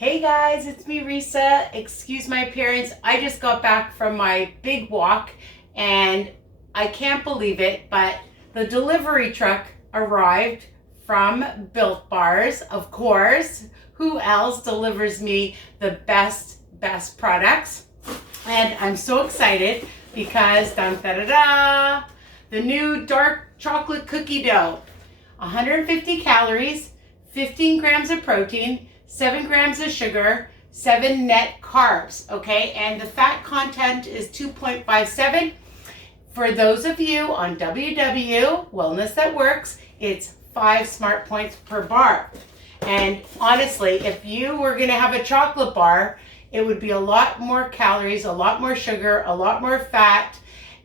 Hey guys, it's me Risa. Excuse my appearance. I just got back from my big walk and I can't believe it, but the delivery truck arrived from Built Bars, of course. Who else delivers me the best products? And I'm so excited because the new dark chocolate cookie dough. 150 calories, 15 grams of protein, 7 grams of sugar, 7 net carbs, okay? And the fat content is 2.57. For those of you on WW, Wellness That Works, it's 5 smart points per bar. And honestly, if you were gonna have a chocolate bar, it would be a lot more calories, a lot more sugar, a lot more fat,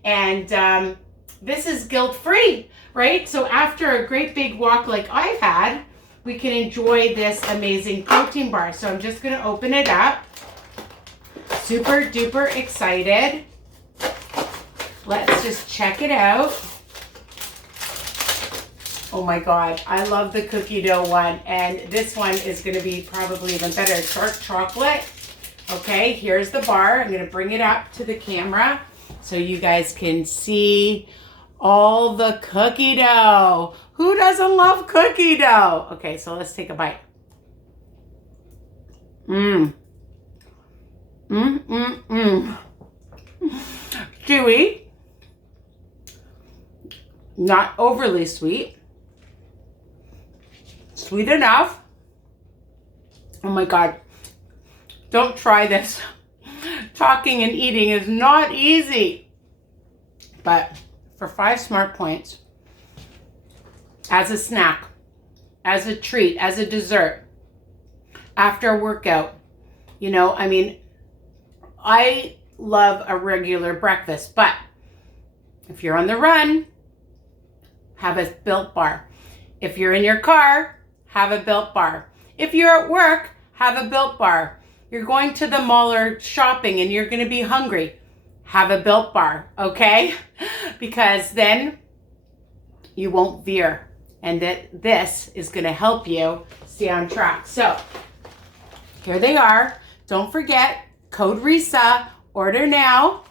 and this is guilt-free, right? So after a great big walk like I've had, we can enjoy this amazing protein bar. So I'm just gonna open it up. Super duper excited. Let's just check it out. Oh my God, I love the cookie dough one. And this one is gonna be probably even better. Dark chocolate. Okay, here's the bar. I'm gonna bring it up to the camera so you guys can see all the cookie dough. Who doesn't love cookie dough? Okay, so let's take a bite. Chewy. Not overly sweet. Sweet enough. Oh my God. Don't try this. Talking and eating is not easy. But for 5 smart points, as a snack, as a treat, as a dessert, after a workout, you know, I mean, I love a regular breakfast, but if you're on the run, have a Built Bar. If you're in your car, have a Built Bar. If you're at work, have a Built Bar. You're going to the mall or shopping and you're going to be hungry, have a Built Bar, okay? Because then you won't veer. And that this is going to help you stay on track. So here they are. Don't forget, code Risa, order now,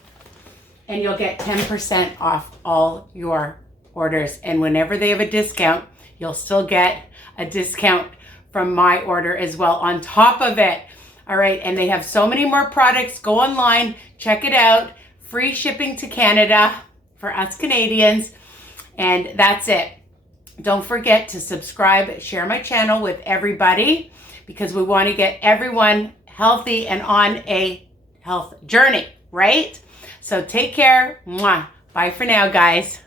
and you'll get 10% off all your orders. And whenever they have a discount, you'll still get a discount from my order as well on top of it. All right, and they have so many more products. Go online, check it out. Free shipping to Canada for us Canadians. And that's it. Don't forget to subscribe, share my channel with everybody because we want to get everyone healthy and on a health journey, right? So take care. Mwah. Bye for now, guys.